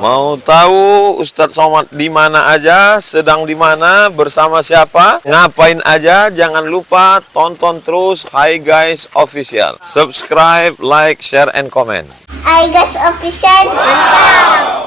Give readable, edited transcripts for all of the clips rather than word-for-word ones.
Mau tahu Ustadz Somad di mana aja, sedang di mana, bersama siapa, ngapain aja? Jangan lupa tonton terus Hi Guys Official. Subscribe, like, share, and comment. Hi Guys Official, mantap!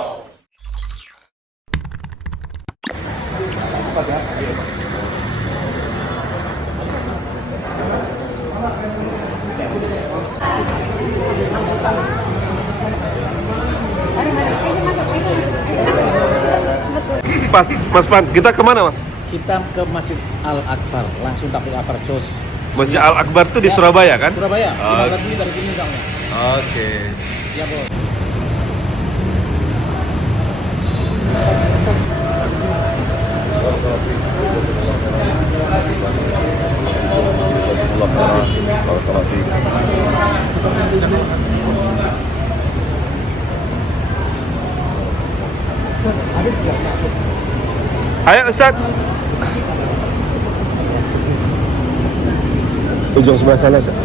Mas Pan, kita kemana Mas? Kita ke Masjid Al-Akbar, langsung takut apar jos. Masjid Al-Akbar itu di Surabaya kan? Surabaya, Oh. 15 menit dari sini soalnya. Oke. Siap bos. Ayo Ustaz. Ujung sebelah sana Ustaz.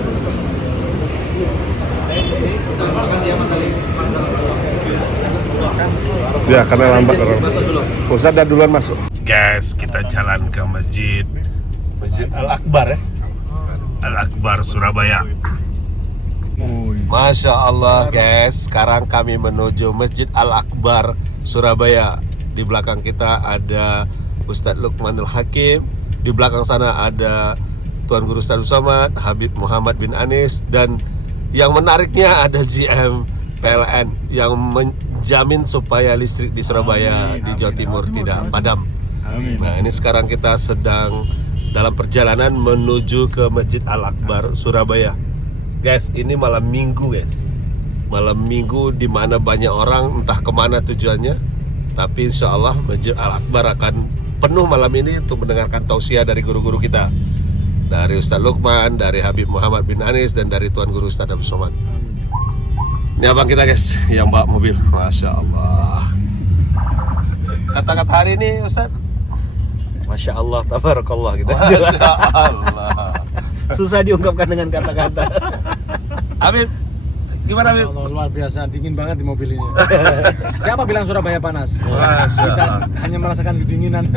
Ya, karena lambat orang. Ustaz dah duluan masuk. Guys, kita jalan ke Masjid Al-Akbar ya. Al-Akbar Surabaya. Masya Allah guys, sekarang kami menuju Masjid Al-Akbar Surabaya. Di belakang kita ada Ustadz Luqmanul Hakim. Di belakang sana ada Tuan Guru Ustadz Somad, Habib Muhammad bin Anis. Dan yang menariknya ada GM PLN yang menjamin supaya listrik di Surabaya, di Jawa Timur tidak padam. Nah ini sekarang kita sedang dalam perjalanan menuju ke Masjid Al-Akbar Surabaya. Guys, ini malam minggu guys. Malam minggu di mana banyak orang, entah kemana tujuannya. Tapi insya Allah Masjid Al-Akbar akan penuh malam ini untuk mendengarkan tausiah dari guru-guru kita. Dari Ustadz Luqman, dari Habib Muhammad bin Anis, dan dari Tuan Guru Ustadz Abdul Somad. Ini abang kita guys, yang bawa mobil. Masya Allah. Kata-kata hari ini Ustadz? Masya Allah, tabarakallah gitu. Masya Allah. Susah diungkapkan dengan kata-kata. Habib, gimana Habib? Allah, luar biasa, dingin banget di mobil ini. Siapa bilang Surabaya panas? Masya Kita Allah. hanya merasakan kedinginan.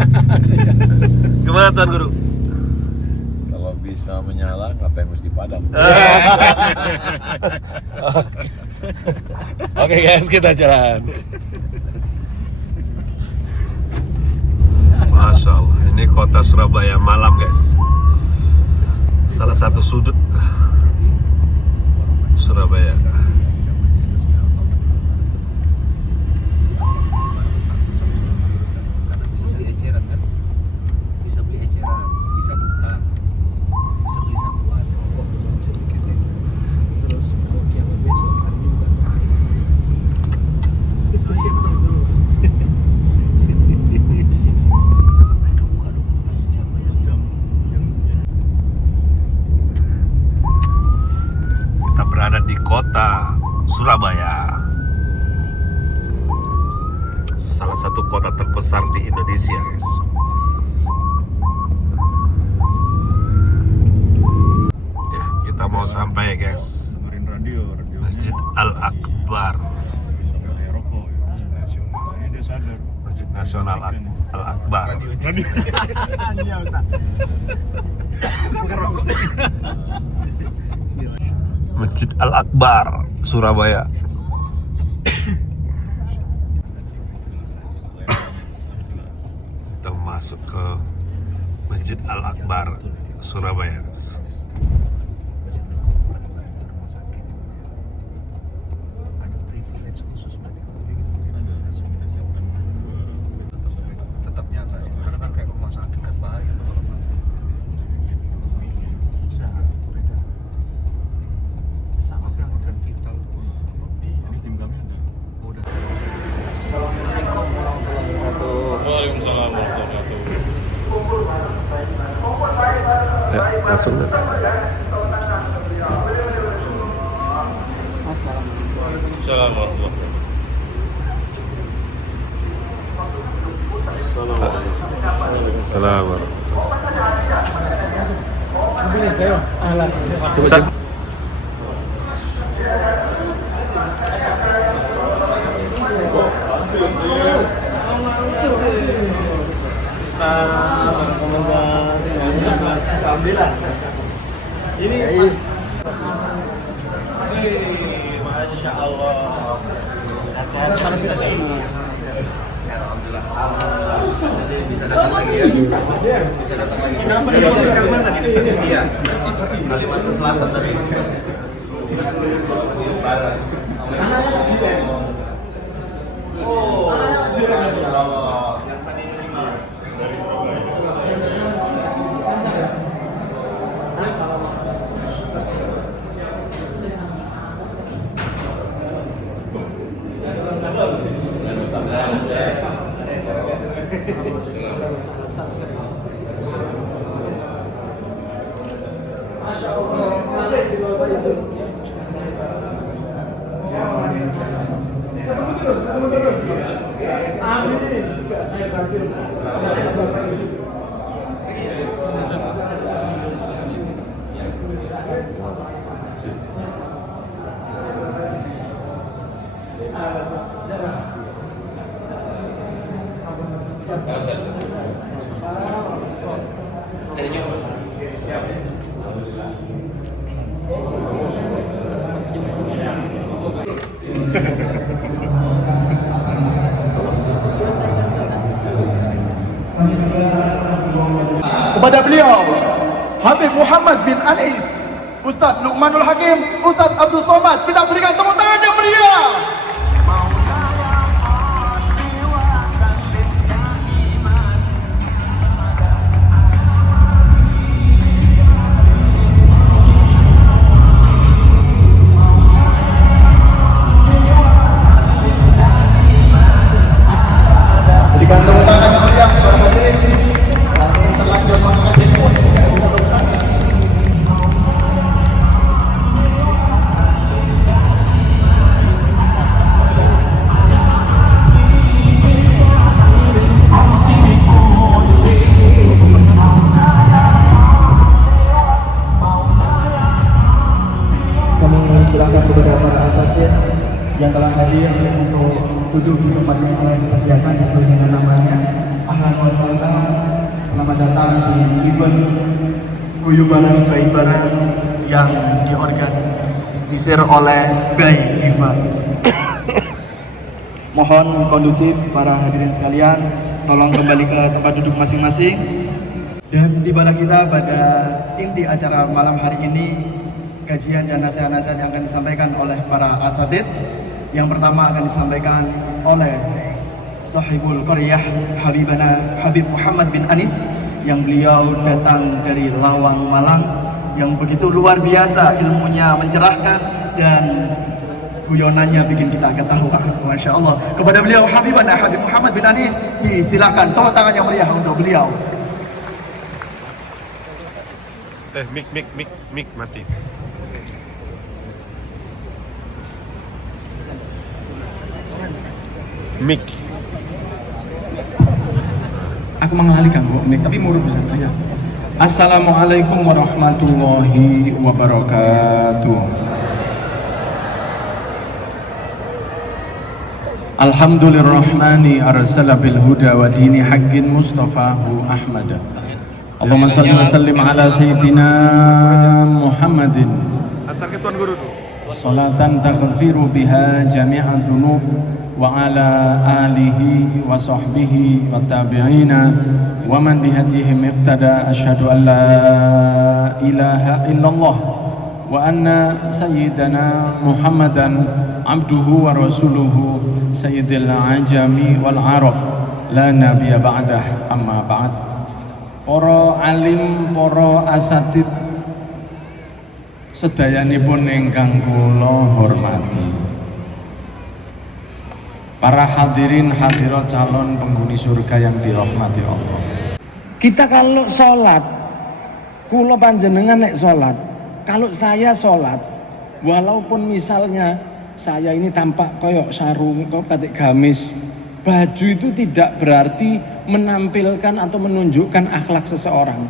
Gimana Tuan Guru? Kalau bisa menyala, ngapain mesti padam? Oke guys, kita jalan. Masya Allah, ini kota Surabaya malam guys. Salah satu sudut Surabaya. Bisa beli eceran kan? Bisa beli eceran, bisa bukan, bisa beli satuan. Bisa bikin. Terus kiamat besok hari Minggu Kita berada di kota Surabaya, salah satu kota terbesar di Indonesia guys. Ya, kita mau sampai guys, Dengerin radio Masjid Al-Akbar, rokok, nasional. Ini dia sadar. Masjid Nasional Al-Akbar. Masjid Al-Akbar Surabaya. Kita masuk ke Masjid Al-Akbar Surabaya. tetap nyata sih, karena kan kayak rumah sakit kan bahaya kalau sama sekali dan vital Ini tim kami ada. udah. Assalamualaikum warahmatullahi wabarakatuh. Waalaikumsalam warahmatullahi Ya, langsung ke atas. wabarakatuh. Assalamualaikum. Bilis tayo. Ahlan. Ustaz. Alhamdulillah. Ini Masya Allah. Sehat-sehat terus tadi. Bisa datang lagi ya. Bisa datang lagi. Yang mana tadi? Iya. Kalimantan Selatan tadi. Barat. Oh, Masya Allah. Yang tadi ini mah. Kepada beliau Habib Muhammad bin Anis, Ustadz Luqmanul Hakim, Ustadz Abdul Somad, kita berikan tepuk tangan yang meriah. Berikan tepuk tangan yang meriah kepada hadirin yang terlanjur mengangkat handphone. Kami silakan kepada para asatid yang telah hadir untuk duduk di tempat yang telah disediakan sesuai dengan namanya. Ahlan wa sahlan, selamat datang di event Guyub Bareng Bayi Bareng yang diorganisir oleh Bayi Diva. Mohon kondusif para hadirin sekalian, tolong kembali ke tempat duduk masing-masing. Dan tibalah kita pada inti acara malam hari ini, kajian dan nasihat-nasihat yang akan disampaikan oleh para asatid. Yang pertama akan disampaikan oleh Sahibul Qaryah Habib Muhammad bin Anis, yang beliau datang dari Lawang, Malang, yang begitu luar biasa ilmunya, mencerahkan dan guyonannya bikin kita ketawa. Masya Allah. Kepada beliau Habib Muhammad bin Anis, disilakan tepuk tangan yang meriah untuk beliau. Mik mati. Mik. Aku mengalihkan mik, tapi murut bisa. Ya. Assalamualaikum warahmatullahi wabarakatuh. Alhamdulillahirrahmani arsala bil huda wa dini haqqin mustafahu ahmada. Allahumma salli wa sallim ala sayyidina Muhammadin. Antar ke Tuan Guru tuh. Salatan taghfiru biha jami'a dhunub wa ala alihi wa sahbihi wa tabi'ina wa man bihadihim iqtada. Asyhadu an la ilaha illallah wa anna sayyidana Muhammadan abduhu wa rasuluhu sayyidil ajami wal arab la nabiyya ba'dah, amma ba'd. Para alim, para asatid sedayanipun ingkang kula hormati, para hadirin hadirat calon penghuni surga yang dirahmati Allah. Kita kalau sholat, kula panjenengan nek sholat, kalau saya sholat, walaupun misalnya saya ini tampak koyok sarung, koyok katik gamis, baju itu tidak berarti menampilkan atau menunjukkan akhlak seseorang.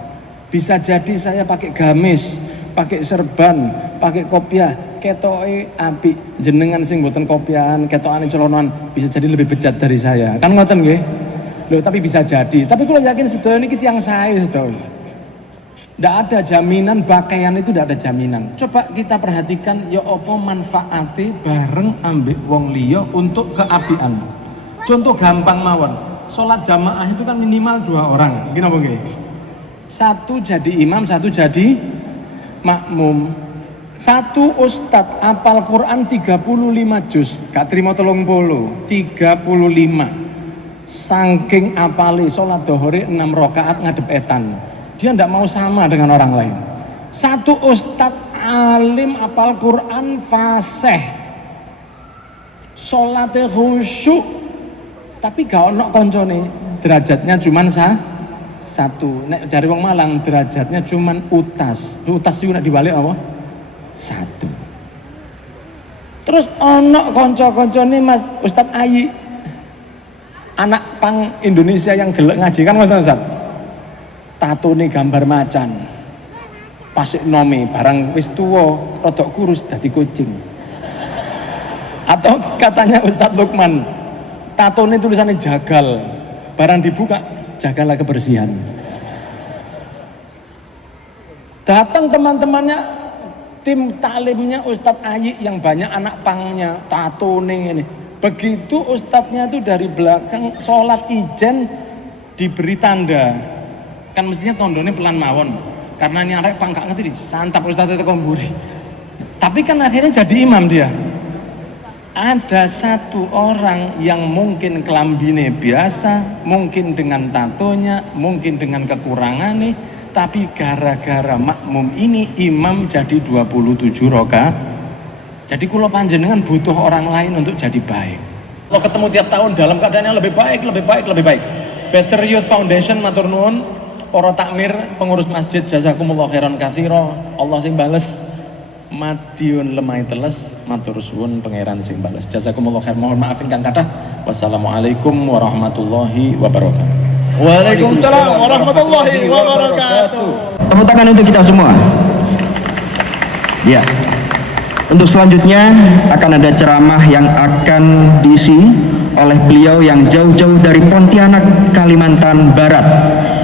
Bisa jadi saya pakai gamis, pakai serban, pakai kopiah, ketoke apik, jenengan sing mboten kopiahan, ketokane celonan bisa jadi lebih bejat dari saya. Kan ngoten nggih? Loh, tapi bisa jadi. Tapi kalau yakin sedaya ini yang saya sedaya. Tidak ada jaminan pakaian itu, tidak ada jaminan. Coba kita perhatikan ya apa manfaatnya bareng ambek wong liya untuk keapian. Contoh gampang mawon. Sholat jamaah itu kan minimal 2 orang. Gini apa nggih? Satu jadi imam, satu jadi makmum. Satu ustadz apal Quran 35 juz, gak terima 35. Saking apali sholat dohore 6 rakaat ngadep etan. Dia tidak mau sama dengan orang lain. Satu ustadz alim apal Quran fasih, sholatnya khusyuk, tapi gak ono koncone, derajatnya cuman satu. Nek jari wong Malang derajatnya cuman utas. Utas itu nek dibalik apa? 1. Terus ono konco-koncone Mas Ustadz Ayi, anak pang Indonesia yang gelek ngaji kan ngoten Ustaz. Tato nih gambar macan, pasik nomi barang wis tuwa rodok kurus dadi kucing. Atau katanya Ustadz Lukman, tato ini tulisannya jagal, barang dibuka jagalah kebersihan. Datang teman-temannya, tim taklimnya Ustadz Ayi yang banyak anak pangnya, tato nih ini. Begitu ustadznya itu dari belakang sholat ijen diberi tanda. Kan mestinya tondone pelan mawon, karena ini arek pangkak ngerti disantap ustadz itu komburi. Tapi kan akhirnya jadi imam dia. Ada satu orang yang mungkin kelambine biasa, mungkin dengan tatonya, mungkin dengan kekurangannya, tapi gara-gara makmum ini imam jadi 27 rakaat. Jadi kalau panjenengan butuh orang lain untuk jadi baik. Kalau ketemu tiap tahun dalam keadaan yang lebih baik. Better Youth Foundation matur nuwun. Para takmir, pengurus masjid, jazakumullah khairan katsira. Allah sing bales. Madiun lemai teles, matur suwun pangeran sing bales. Jazakumullah khair. Mohon maafin kang kathah. Wassalamualaikum warahmatullahi wabarakatuh. Waalaikumsalam warahmatullahi wabarakatuh. Tepuk tangan untuk kita semua. Ya. Untuk selanjutnya akan ada ceramah yang akan diisi oleh beliau yang jauh-jauh dari Pontianak, Kalimantan Barat.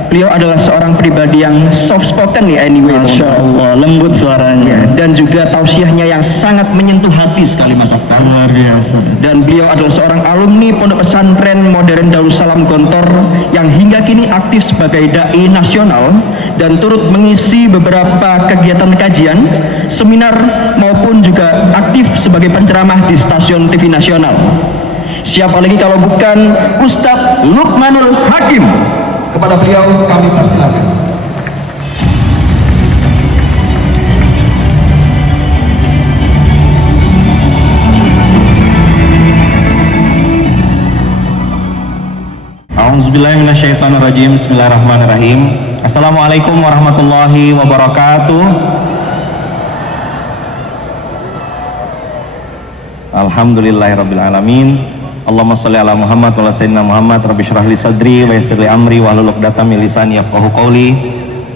Beliau adalah seorang pribadi yang soft spoken ya anyway. Masya Allah, lembut suaranya. Dan juga tausiahnya yang sangat menyentuh hati sekali Mas Aftar. Luar biasa. Dan beliau adalah seorang alumni Pondok Pesantren Modern Darussalam Gontor yang hingga kini aktif sebagai dai nasional dan turut mengisi beberapa kegiatan kajian, seminar maupun juga aktif sebagai penceramah di stasiun TV nasional. Siapa lagi kalau bukan Ustadz Lukmanul Hakim. Kepada beliau kami persilakan. A'udzubillahiminasyaitonirrajim. Bismillahirrahmanirrahim. Assalamualaikum warahmatullahi wabarakatuh. Alhamdulillahirrabbilalamin. Allahumma sholli ala Muhammad wa ala sayyidina Muhammad. Rabbi shrah li sadri wa yassir li amri wahlul 'uqdatam min lisani yafqahu qawli.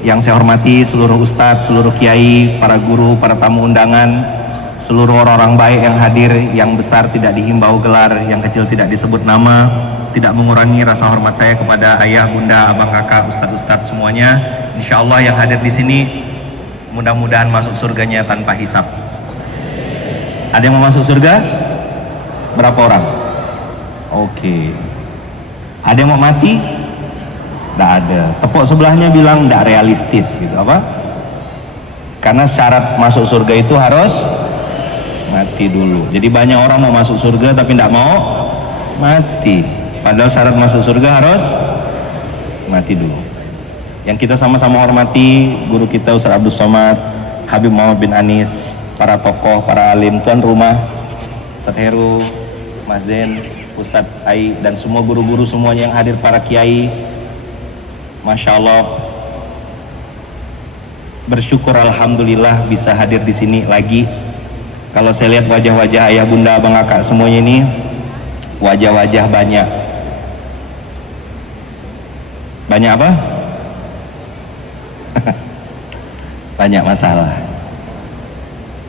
Yang saya hormati seluruh ustadz, seluruh kiai, para guru, para tamu undangan, seluruh orang-orang baik yang hadir, yang besar tidak dihimbau gelar, yang kecil tidak disebut nama, tidak mengurangi rasa hormat saya kepada ayah, bunda, abang, kakak, ustadz-ustadz semuanya. Insyaallah yang hadir di sini mudah-mudahan masuk surganya tanpa hisab. Ada yang mau masuk surga? Berapa orang? Oke. Ada yang mau mati? Tidak ada. Tepuk sebelahnya bilang tidak realistis gitu. Apa? Karena syarat masuk surga itu harus mati dulu. Jadi banyak orang mau masuk surga tapi tidak mau mati. Padahal syarat masuk surga harus mati dulu. Yang kita sama-sama hormati guru kita Ustaz Abdul Somad, Habib Muhammad bin Anis, para tokoh, para alim, tuan rumah, Ustaz Heru, Mas Zen, Ustadz Ai, dan semua guru-guru semuanya yang hadir, para kiai. Masya Allah, bersyukur alhamdulillah bisa hadir di sini lagi. Kalau saya lihat wajah-wajah ayah bunda abang kakak semuanya ini, wajah-wajah banyak apa? Banyak masalah,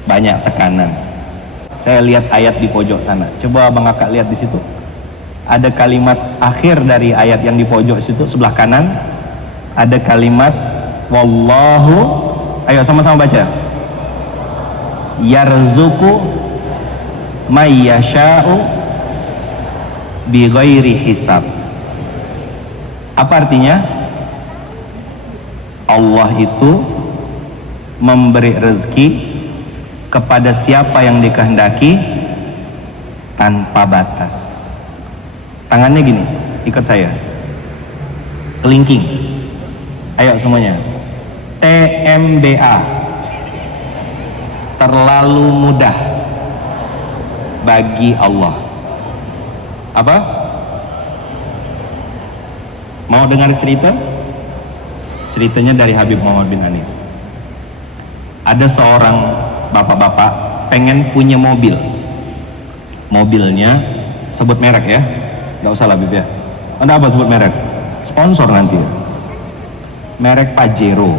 banyak tekanan. Saya lihat ayat di pojok sana. Coba abang kakak lihat di situ. ada kalimat akhir dari ayat yang di pojok situ sebelah kanan, ada kalimat wallahu, ayo sama-sama baca, yarzuqu may yasha'u bighairi hisab. Apa artinya? Allah itu memberi rezeki kepada siapa yang dikehendaki tanpa batas. Tangannya gini, ikut saya, kelingking, ayo semuanya, TMBA, terlalu mudah bagi Allah. Apa? Mau dengar cerita? Ceritanya dari Habib Muhammad bin Anis. Ada seorang bapak-bapak pengen punya mobil. Mobilnya, sebut merek ya, nggak usah lah Habib ya. Anda apa sebut merek? Sponsor nanti. Merek Pajero.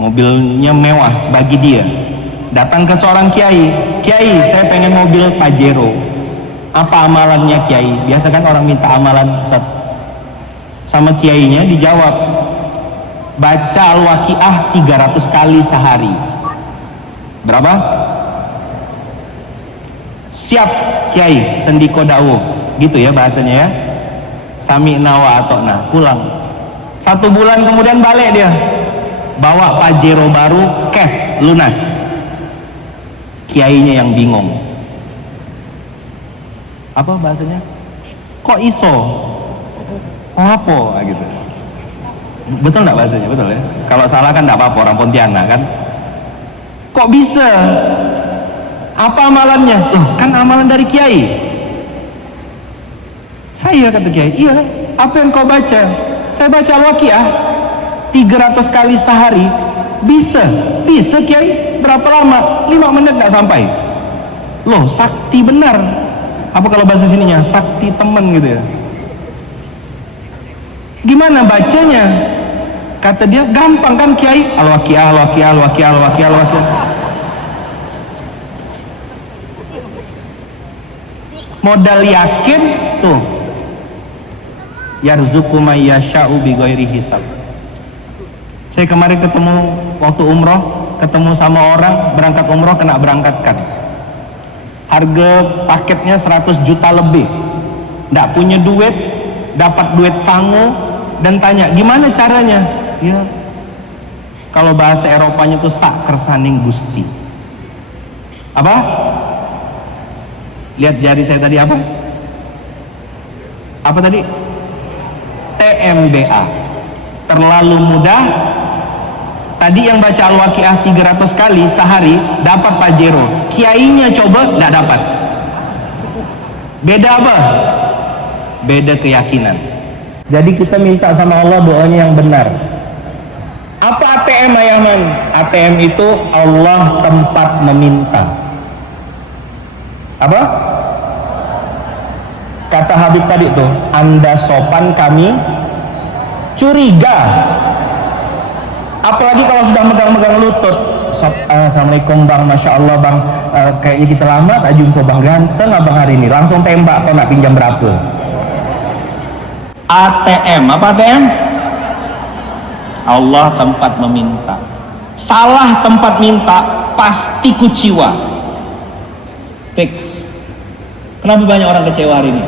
Mobilnya mewah bagi dia. Datang ke seorang kiai, kiai saya pengen mobil Pajero. Apa amalannya kiai? Biasa kan orang minta amalan, Ustaz. Sama kiainya dijawab, baca Al-Waqiah 300 kali sehari. Berapa? Siap kiai, sendiko dawuh, gitu ya bahasanya ya. Sami'na wa atokna, pulang. 1 bulan kemudian balik dia, bawa Pajero baru, cash, lunas. Kiainya yang bingung. Apa bahasanya? Kok iso? Apa gitu. Betul nggak bahasanya? Betul ya. Kalau salah kan nggak apa-apa, orang Pontianak kan. Kok bisa? Apa amalannya? Loh, kan amalan dari kiai. Saya kata kiai, iya. Apa yang kau baca? Saya baca Al-Waqiah 300 kali sehari. Bisa, bisa kiai. Berapa lama? 5 menit nggak sampai. Loh, sakti benar. Apa kalau bahasa sininya? Sakti teman gitu ya. Gimana bacanya? Kata dia, gampang kan kiai? Al-Waqiah, Al-Waqiah, Al-Waqiah, Al-Waqiah, Al-Waqiah. Modal yakin tuh. Yarzuqu may yasha'u bighairi hisab. Saya kemarin ketemu waktu umroh, ketemu sama orang berangkat umroh kena berangkatkan. Harga paketnya 100 juta lebih. Nggak punya duit, dapat duit sangu. Dan tanya, gimana caranya? Ya, kalau bahasa Eropanya tuh sak kersaning gusti. Apa? Lihat jari saya tadi apa? Apa tadi? TMBA. Terlalu mudah. Tadi yang baca Al-Waqiah 300 kali sehari dapat Pajero. Kiainya coba nggak dapat. Beda apa? Beda keyakinan. Jadi kita minta sama Allah doanya yang benar. Apa ATM Ayaman? ATM itu Allah tempat meminta. Apa? Kata Habib tadi tuh, Anda sopan kami curiga. Apalagi kalau sudah megang-megang lutut. Assalamualaikum bang, Masya Allah bang, kayaknya kita lama tak jumpa bang, ganteng abang hari ini. Langsung tembak, kau nak pinjam berapa? ATM, apa ATM? Allah tempat meminta. Salah tempat minta pasti kuciwa. Fix. Kenapa banyak orang kecewa hari ini?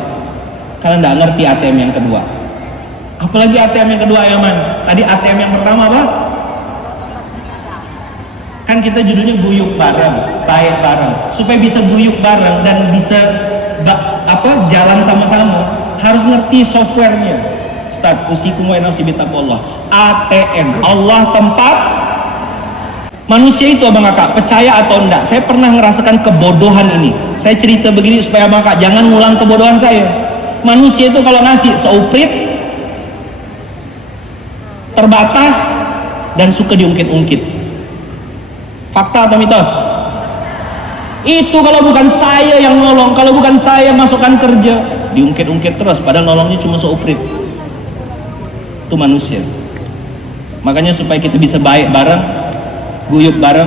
Karena nggak ngerti ATM yang kedua. Apalagi ATM yang kedua, Yaman. Tadi ATM yang pertama apa? Kan kita judulnya guyuk bareng, baik bareng. Supaya bisa guyuk bareng dan bisa jalan sama-sama, harus ngerti softwarenya. Ustaz, usikum wa nafsi bitaqwallah. ATM, Allah tempat manusia itu abang kakak, percaya atau enggak, saya pernah ngerasakan kebodohan ini. Saya cerita begini supaya abang kakak jangan ngulang kebodohan saya. Manusia itu kalau ngasih seuprit, terbatas, dan suka diungkit-ungkit. Fakta atau mitos? Itu kalau bukan saya yang nolong, kalau bukan saya yang masukkan kerja, diungkit-ungkit terus, padahal nolongnya cuma seuprit. Itu manusia. Makanya supaya kita bisa baik bareng, guyup bareng,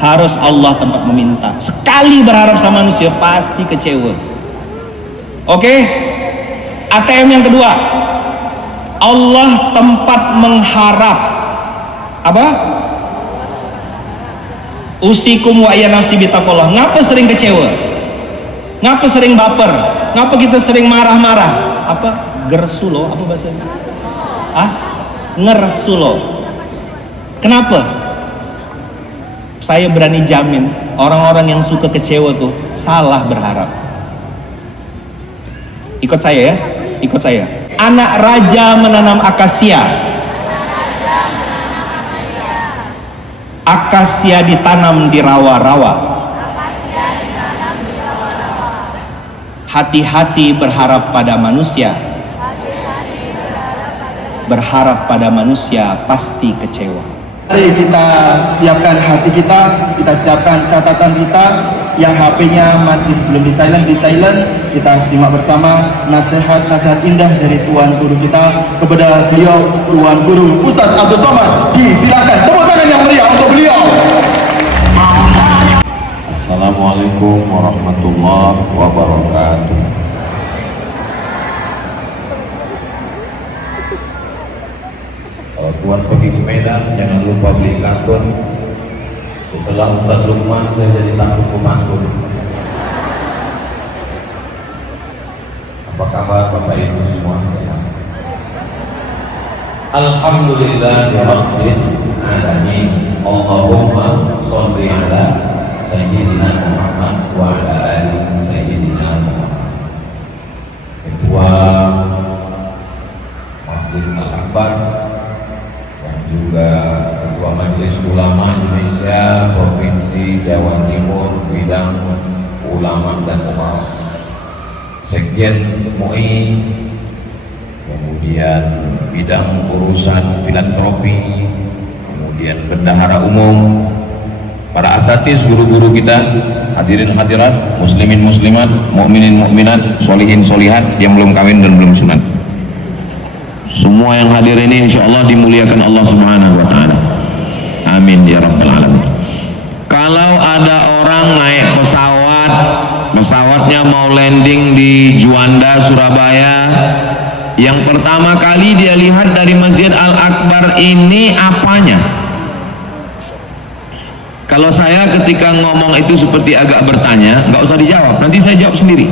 harus Allah tempat meminta. Sekali berharap sama manusia pasti kecewa. Oke? ATM yang kedua, Allah tempat mengharap apa? Usikum wa iya nafsi bitaqullah. Ngapa sering kecewa? Ngapa sering baper? Ngapa kita sering marah-marah? Apa? Gersulo? Apa bahasanya? Ngersulo. Kenapa? Saya berani jamin orang-orang yang suka kecewa tuh salah berharap. Ikut saya ya, ikut saya. Anak raja menanam akasia. Akasia ditanam di rawa-rawa. Hati-hati berharap pada manusia. Berharap pada manusia pasti kecewa. Mari kita siapkan hati kita siapkan catatan kita yang HP-nya masih belum di silent, kita simak bersama nasihat-nasihat indah dari Tuan Guru kita kepada beliau, Tuan Guru Ustadz Abdul Somad. Silakan tepuk tangan yang meriah untuk beliau. Assalamualaikum warahmatullahi wabarakatuh. Kalau Tuan pergi ke Medan, jangan lupa beli kartun. Setelah Ustaz Lukman, saya jadi takut pemantun. Apa kabar Bapak Ibu semua sehat? Alhamdulillah ya Rabbil Alamin. Allahumma sholli ala Sayyidina Muhammad wa ala ali Sayyidina Muhammad. Ketua Masjid Al-Akbar, juga Ketua Majelis Ulama Indonesia Provinsi Jawa Timur bidang ulama dan umat, Sekjen MUI, kemudian bidang urusan filantropi, kemudian bendahara umum, para asatiz, guru-guru kita, hadirin hadirat, muslimin muslimat, mukminin mukminat, solihin solihat yang belum kawin dan belum sunat. Semua yang hadir ini insya Allah dimuliakan Allah Subhanahu wa Ta'ala. Amin ya Rabbal Alamin. Kalau ada orang naik pesawatnya mau landing di Juanda, Surabaya, yang pertama kali dia lihat dari Masjid Al-Akbar ini apanya? Kalau saya ketika ngomong itu seperti agak bertanya, nggak usah dijawab, nanti saya jawab sendiri.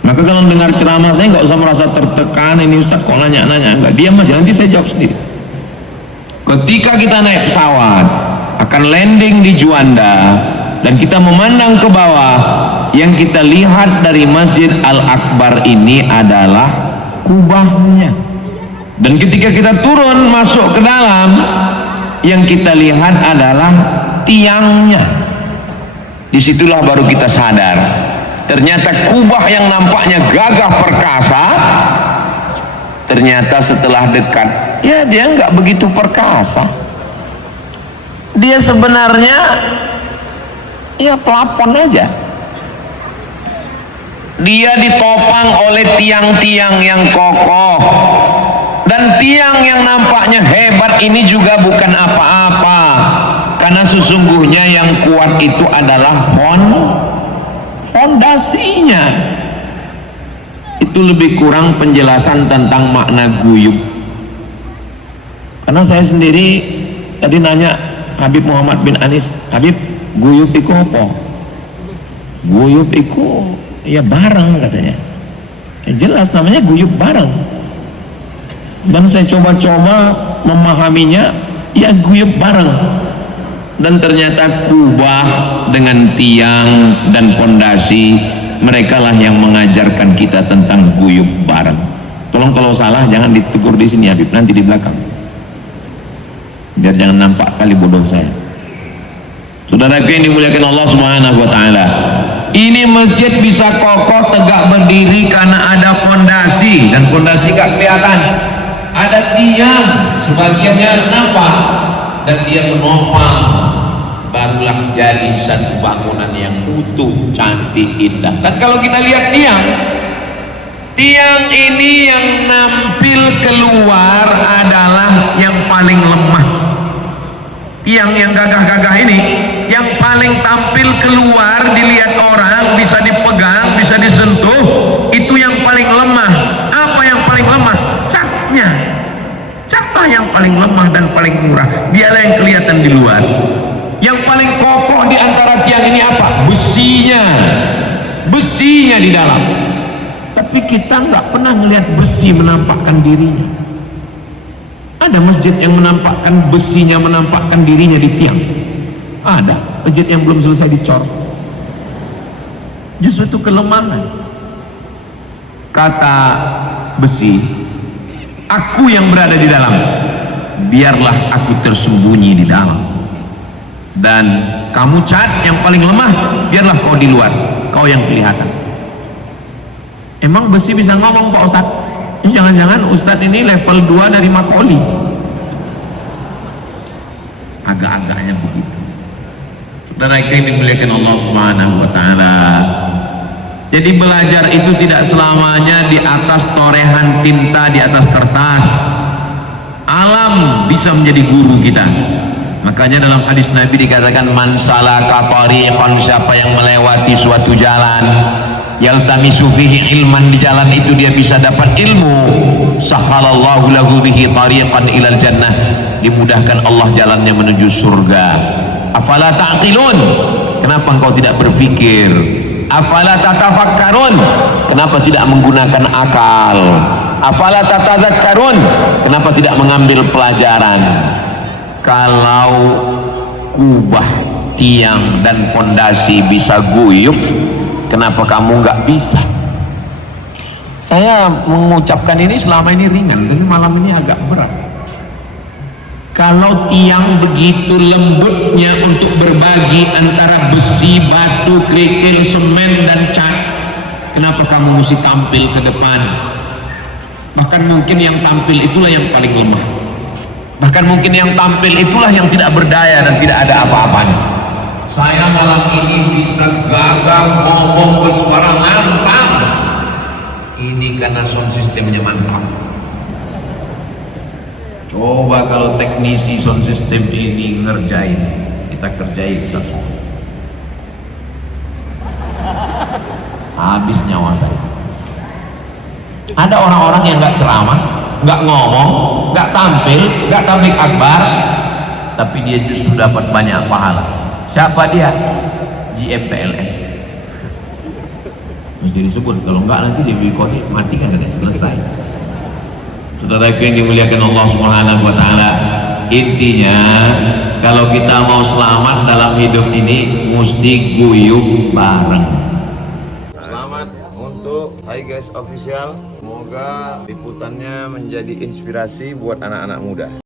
Maka kalau dengar ceramah saya nggak usah merasa tertekan, ini Ustaz kok nanya-nanya, nggak, diam aja, nanti saya jawab sendiri. Ketika kita naik pesawat akan landing di Juanda dan kita memandang ke bawah, yang kita lihat dari Masjid Al-Akbar ini adalah kubahnya. Dan ketika kita turun masuk ke dalam, yang kita lihat adalah tiangnya. Disitulah baru kita sadar, ternyata kubah yang nampaknya gagah perkasa, ternyata setelah dekat, ya dia nggak begitu perkasa. Dia sebenarnya ya pelapon aja. Dia ditopang oleh tiang-tiang yang kokoh, dan tiang yang nampaknya hebat ini juga bukan apa-apa, karena sesungguhnya yang kuat itu adalah fondasinya. Itu lebih kurang penjelasan tentang makna guyub. Karena saya sendiri tadi nanya Habib Muhammad bin Anis, Habib, guyub iku apa? Guyub iku ya bareng katanya. Ya jelas namanya guyub bareng. Dan saya coba-coba memahaminya, ya guyub bareng. Dan ternyata kubah dengan tiang dan pondasi, mereka lah yang mengajarkan kita tentang guyub bareng. Tolong kalau salah jangan ditegur di sini Habib, nanti di belakang, biar jangan nampak kali bodoh saya. Saudaraku yang dimuliakan Allah Subhanahu wa Ta'ala, ini masjid bisa kokoh tegak berdiri karena ada pondasi, dan pondasi gak kelihatan, ada tiang sebagiannya nampak, dan dia menopang, barulah jadi satu bangunan yang utuh, cantik, indah. Dan kalau kita lihat tiang ini yang nampil keluar adalah yang paling lemah. Tiang yang gagah-gagah ini yang paling tampil keluar, dilihat orang, bisa dipegang, bisa disentuh, itu yang paling lemah. Apa yang paling lemah? Catnya. Catlah yang paling lemah dan paling murah. Dialah yang kelihatan di luar. Yang paling kokoh di antara tiang ini apa? Besinya. Besinya di dalam. Tapi kita nggak pernah melihat besi menampakkan dirinya. Ada masjid yang menampakkan besinya, menampakkan dirinya di tiang. Ada masjid yang belum selesai dicor. Justru itu kelemahan. Kata besi, aku yang berada di dalam, biarlah aku tersembunyi di dalam. Dan kamu cat yang paling lemah, biarlah kau di luar, kau yang kelihatan. Emang besi bisa ngomong Pak Ustadz? Jangan-jangan Ustadz ini level 2 dari Makoli. Agak-agaknya begitu. Saudara yang dimuliakan Allah Subhanahu wa taala. Jadi belajar itu tidak selamanya di atas torehan tinta, di atas kertas. Alam bisa menjadi guru kita. Makanya dalam hadis Nabi dikatakan man salaka tariqan, siapa yang melewati suatu jalan, yaltamisu fihi ilman, di jalan itu dia bisa dapat ilmu, sahhalallahu lahu bihi tariqan ilal jannah, dimudahkan Allah jalannya menuju surga. Afala ta'qilun, kenapa engkau tidak berpikir? Afala tatafakkarun, kenapa tidak menggunakan akal? Afala tatadzakkarun, kenapa tidak mengambil pelajaran? Kalau kubah, tiang dan fondasi bisa guyup, kenapa kamu nggak bisa? Saya mengucapkan ini selama ini ringan, tapi malam ini agak berat. Kalau tiang begitu lembutnya untuk berbagi antara besi, batu, kerikil, semen dan cat, kenapa kamu mesti tampil ke depan? Bahkan mungkin yang tampil itulah yang paling lemah. Bahkan mungkin yang tampil itulah yang tidak berdaya dan tidak ada apa-apanya. Saya malam ini bisa gagah ngomong bersuara lantang. Ini karena sound systemnya mantap. Coba kalau teknisi sound system ini ngerjain, kita kerjain satu. Habis nyawa saya. Ada orang-orang yang nggak ceramah, nggak ngomong, nggak tampil, nggak tablik akbar, tapi dia justru dapat banyak pahala. Siapa dia? GMPLN. Mesti disebut, kalau enggak nanti dia kode mati kan tidak selesai. Saudara yang dimuliakan Allah Subhanahu wa taala, intinya kalau kita mau selamat dalam hidup ini mesti guyup bareng. Selamat untuk Hi Guys Official. Semoga liputannya menjadi inspirasi buat anak-anak muda.